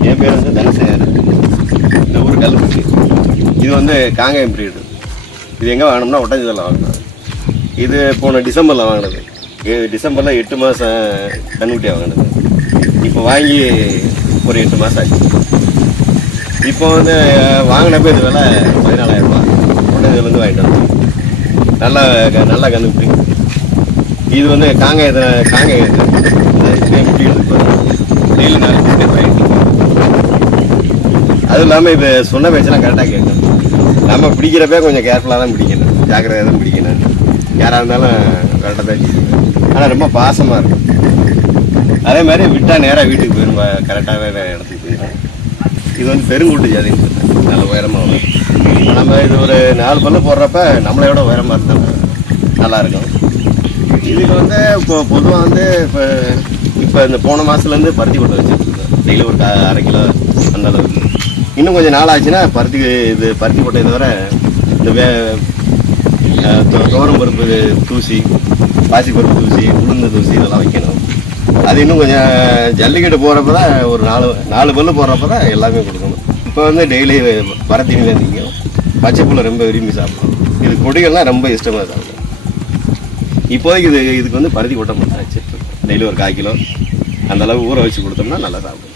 என் பேர் வந்து தனசேகர். இந்த ஊர் கல்லுக்குச்சி இது வந்து காங்காயம் பிரீடு இது எங்கே வாங்கினோம்னா ஒட்டஞ்சதில் வாங்கினோம் இது போன டிசம்பரில் வாங்கினது. டிசம்பரில் எட்டு மாதம் கண்ணுக்குட்டியாக வாங்கினது. இப்போ வாங்கி ஒரு எட்டு மாதம் ஆச்சு. இப்போ வந்து வாங்கினப்போ வாங்கினப்ப இது விலை பதினாலாயிரம் ரூபாய். ஒட்டஞ்சதுலேருந்து வாங்கிட்டு வந்தோம். நல்லா க- நல்ல கண்ணுக்குட்டி. இது வந்து காங்கேயத்தை காங்கேயத்து சேம் டெய்லி நாலு பிஸ்கெட் அதுவும் இல்லாமல் இப்போ சொன்ன பேச்செல்லாம் கரெக்டாக கேட்கணும் நம்ம பிடிக்கிறப்ப கொஞ்சம் கேர்ஃபுல்லாக தான் பிடிக்கணும். ஜாக்கிரதையாக தான் பிடிக்கணும். யாராக இருந்தாலும் கரெக்டாக தான் ஆனால் ரொம்ப பாசமாக இருக்கும் அதே மாதிரி விட்டால் நேராக வீட்டுக்கு போயிடும் கரெக்டாகவே இடத்துக்கு போயிடும் இது வந்து பெருங்கூட்டு ஜாதின்னு நல்ல உயரமாக வரும். நம்ம இது ஒரு நாலு பல்லு போடுறப்ப நம்மளை விட உயரமாக இருந்தால் நல்லாயிருக்கும் இதுக்கு வந்து இப்போ பொதுவாக வந்து இப்போ இப்போ இந்த போன மாதத்துலேருந்து பருத்தி கொட்டை வச்சுருக்கோம் டெய்லி ஒரு அரை கிலோ அந்த அளவுக்கு. இன்னும் கொஞ்சம் நாள் ஆச்சுன்னா பருத்தி இது பருத்தி கொட்டை தவிர இந்த வே துவரம் பருப்பு தூசி பாசி பருப்பு தூசி உளுந்து தூசி இதெல்லாம் வைக்கணும். அது இன்னும் கொஞ்சம் ஜல்லிக்கட்டு போகிறப்ப தான் ஒரு நாலு நாலு பல்லு போடுறப்ப தான் எல்லாமே கொடுக்கணும். இப்போ வந்து டெய்லி பருத்தி இருந்தீங்க பச்சை புல்லை ரொம்ப விரும்பி சாப்பிடும் இது கொடிகள்லாம் ரொம்ப இஷ்டமாக சாப்பிடும் இப்போதைக்கு இது இதுக்கு வந்து பருத்தி கொட்டை மட்டும் ஆச்சு டெய்லி ஒரு கால் கிலோ அந்த அளவு ஊற வச்சு கொடுத்தோம்னா நல்லா சாப்பிடும்.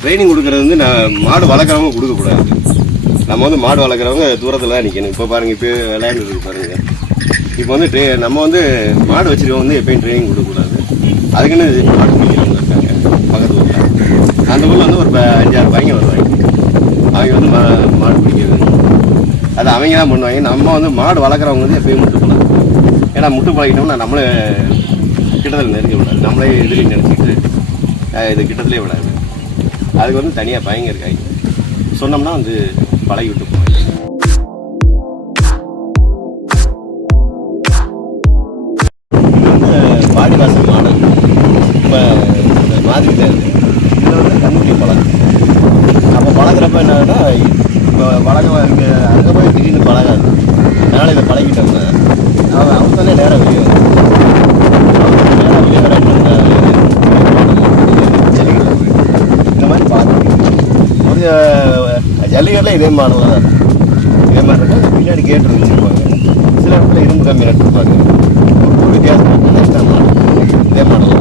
ட்ரைனிங் கொடுக்குறது வந்து நான் மாடு வளர்க்குறவங்க கொடுக்கக்கூடாது. நம்ம வந்து மாடு வளர்க்குறவங்க தூரத்தில் தான் நிற்கணும் இப்போ பாருங்கள் இப்போ விளையாண்டு பாருங்கள் பாருங்க. இப்போ வந்து ட்ரே நம்ம வந்து மாடு வச்சுருக்கவங்க வந்து எப்பயும் ட்ரைனிங் கொடுக்கக்கூடாது. அதுக்குன்னு மாடு பிடிக்கிறவங்க இருக்காங்க பக்கத்து ஊரில். அந்த ஊரில் வந்து ஒரு அஞ்சாறு பையங்க வருவாங்க. அவங்க வந்து மா மாடு பிடிக்கிறது அது அவங்க தான் பண்ணுவாங்க. நம்ம வந்து மாடு வளர்க்குறவங்க வந்து எப்பயும் முட்டு பண்ணலாம் ஏன்னா முட்டு பழகிட்டோம்னா நம்மளே கிட்டத்தில் நெருங்க விடாது. நம்மளே எதிரி நினச்சிட்டு இது கிட்டத்திலே விடாது. அதுக்கு வந்து தனியாக பயங்க இருக்காங்க சொன்னோம்னா வந்து பழகி விட்டு போவாங்க. இது வந்து பாடி வாசல் மாடல். இப்போ மாதிரி தான் இது. இதில் வந்து கண்ணுக்குட்டி பழம் அப்போ பழகுறப்ப என்னன்னா இப்போ பழக இங்கே அங்கே போய் திடீர்னு பழகாது அதனால் இதை பழகிட்டோம்னா அவன் அவன் தானே நேராக வெளியே வரும் நேராக வெளியே வர ஜல்லிக்கட்டில் போய் இந்த மாதிரி பார்த்து ஒரு ஜல்லிக்கட்டில் இதே மாடல் தான் இருக்கும் இதே மாதிரி இருக்கும் பின்னாடி கேட்டு வச்சுருப்பாங்க சில இடத்துல இரும்பு கம்பி நட்டுருப்பாங்க. ஒரு வித்தியாசம் இதே மாடல்